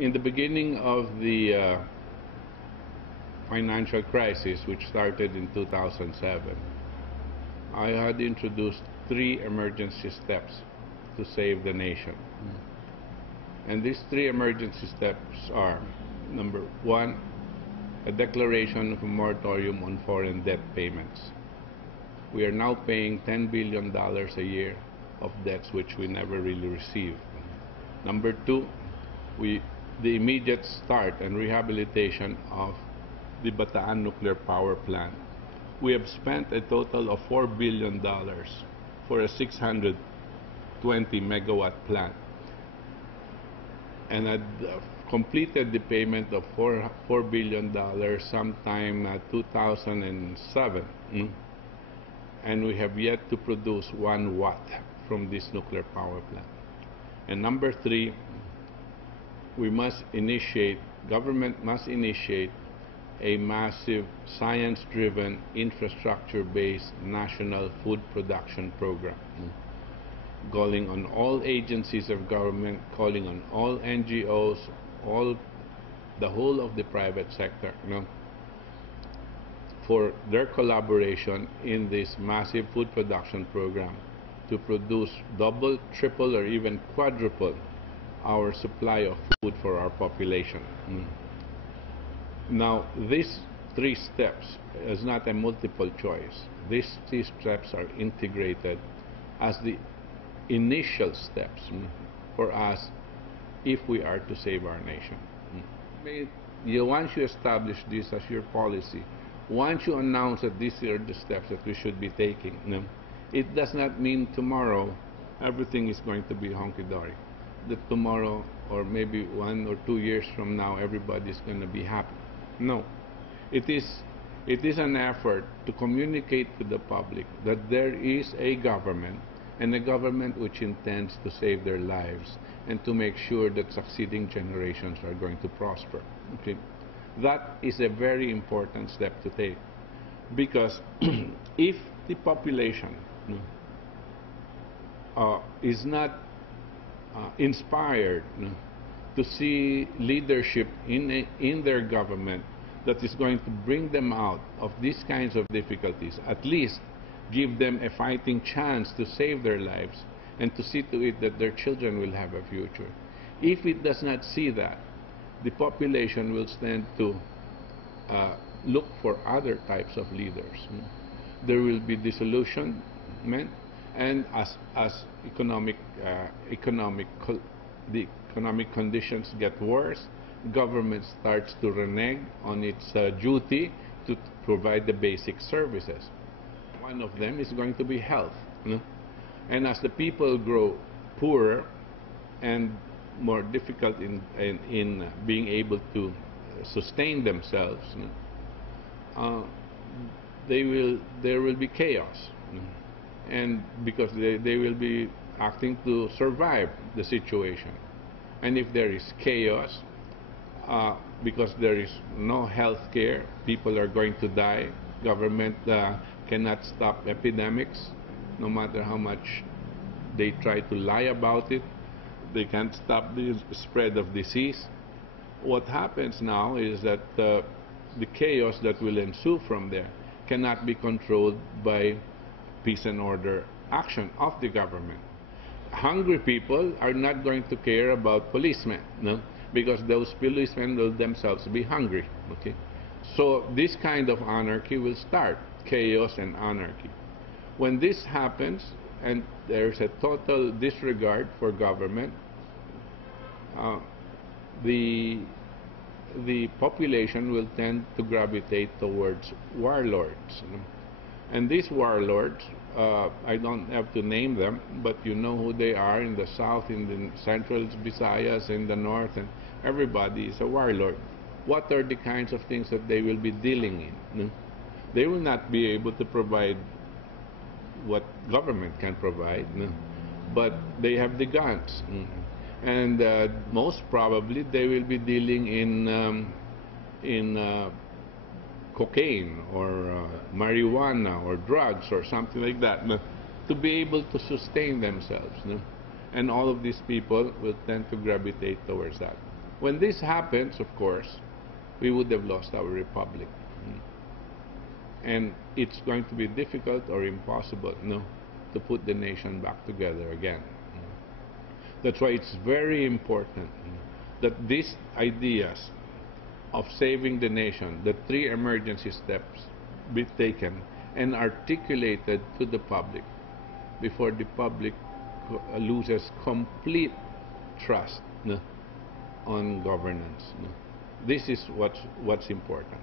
In the beginning of the financial crisis, which started in 2007, I had introduced 3 emergency steps to save the nation. And these 3 emergency steps are: number 1, a declaration of a moratorium on foreign debt payments. We are now paying $10 billion a year of debts which we never really received. Number 2, the immediate start and rehabilitation of the Bataan nuclear power plant. We have spent a total of $4 billion for a 620 megawatt plant, and had completed the payment of $4 billion sometime 2007. And we have yet to produce 1 watt from this nuclear power plant. And number 3, government must initiate a massive science-driven, infrastructure-based national food production program, calling on all agencies of government, calling on all NGOs, the whole of the private sector, for their collaboration in this massive food production program to produce double, triple, or even quadruple our supply of food for our population. Now, these 3 steps is not a multiple choice. These 3 steps are integrated as the initial steps for us if we are to save our nation. Once you establish this as your policy, once you announce that these are the steps that we should be taking, it does not mean tomorrow everything is going to be hunky-dory. That tomorrow, or maybe 1 or 2 years from now, everybody's going to be happy. No. It is an effort to communicate to the public that there is a government, and a government which intends to save their lives and to make sure that succeeding generations are going to prosper. Okay? That is a very important step to take, because if the population is not inspired to see leadership in their government that is going to bring them out of these kinds of difficulties, at least give them a fighting chance to save their lives and to see to it that their children will have a future. If it does not see that, the population will tend to look for other types of leaders. There will be disillusionment, and as the economic conditions get worse, government starts to renege on its duty to provide the basic services. One of them is going to be health. And as the people grow poorer and more difficult in being able to sustain themselves, there will be chaos. And because they will be acting to survive the situation. And if there is chaos, because there is no health care, people are going to die. Government cannot stop epidemics, no matter how much they try to lie about it. They can't stop the spread of disease. What happens now is that the chaos that will ensue from there cannot be controlled by peace and order action of the government. Hungry people are not going to care about policemen, because those policemen will themselves be hungry. Okay? So this kind of anarchy will start, chaos and anarchy. When this happens, and there's a total disregard for government, the population will tend to gravitate towards warlords. And these warlords, I don't have to name them, but you know who they are in the south, in the central Visayas, in the north, and everybody is a warlord. What are the kinds of things that they will be dealing in? They will not be able to provide what government can provide, but they have the guns. And most probably they will be dealing in cocaine or marijuana or drugs or something like that, to be able to sustain themselves. And all of these people will tend to gravitate towards that. When this happens, of course, we would have lost our republic. And it's going to be difficult or impossible, to put the nation back together again. That's why it's very important that these ideas of saving the nation, the 3 emergency steps, be taken and articulated to the public before the public loses complete trust on governance. This is what's important.